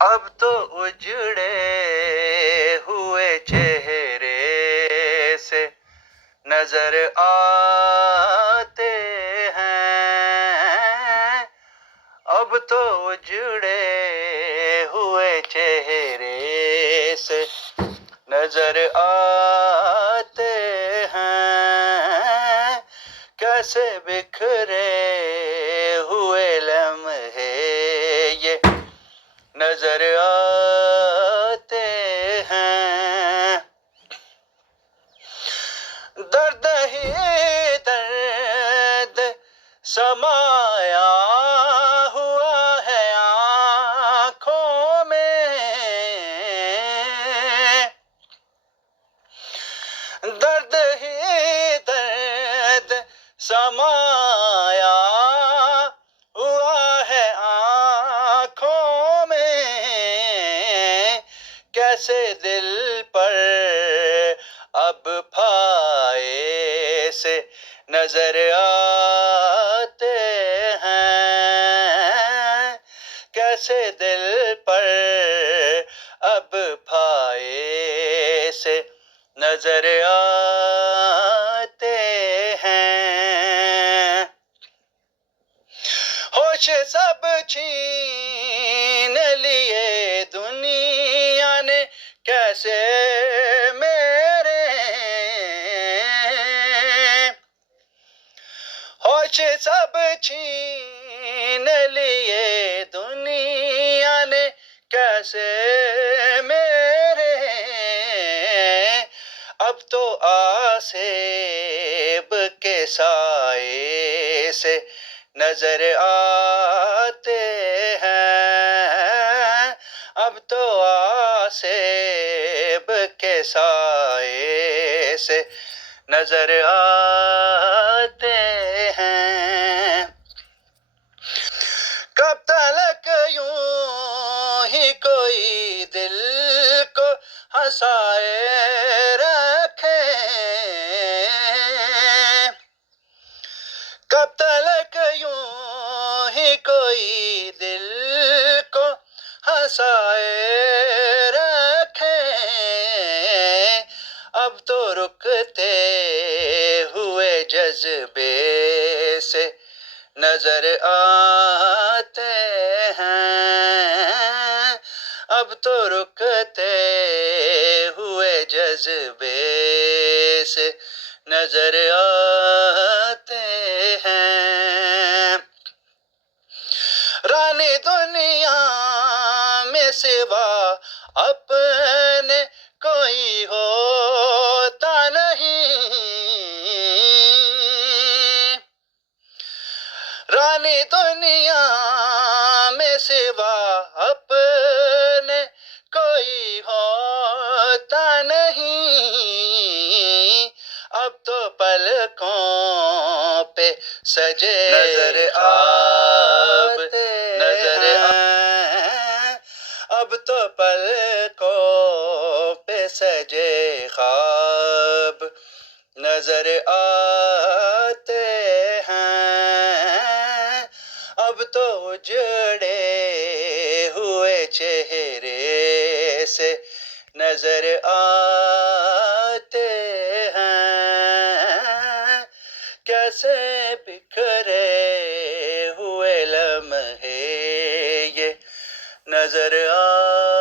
اب تو اجڑے ہوئے چہرے سے نظر آتے ہیں، اب تو اجڑے ہوئے چہرے سے نظر آتے ہیں، کیسے بکھرے ہوئے لمحے یہ نظر آتے ہیں، درد ہی درد سمایا ہوا ہے آنکھوں میں، درد ہی درد سمایا ہوا ہے آنکھوں میں، کیسے دل پر اب پھائے سے نظر آتے ہیں، کیسے دل پر اب پھائے سے نظر آتے ہیں، ہوش سب چھین لیے دنیا نے کیسے میرے، ہوش سب چھین لیے دنیا نے کیسے میرے، اب تو آسیب کے سائے سے نظر آتے ہیں، اب تو آسیب کے سائے سے نظر آتے ہیں، کب تلک یوں ہی کوئی دل کو ہنسائے رکھے، کب تلک یوں ہی کوئی دل کو ہنسائے رکھے، اب تو رکتے ہوئے جذبے سے نظر آتے ہیں، اب تو رکتے ہوئے جذبے سے نظر آتے ہیں، رانی دنیا میں سوا اپنے کوئی ہوتا نہیں، رانی دنیا میں سوا اپنے کوئی ہوتا نہیں، اب تو پلکوں پہ سجے نظر آتے ہیں، اب تو پلکوں پہ سجے خواب نظر آتے ہیں، اب تو اجڑے ہوئے چہرے سے نظر آتے ہیں، کیسے بکھرے ہوئے لمحے یہ نظر آتے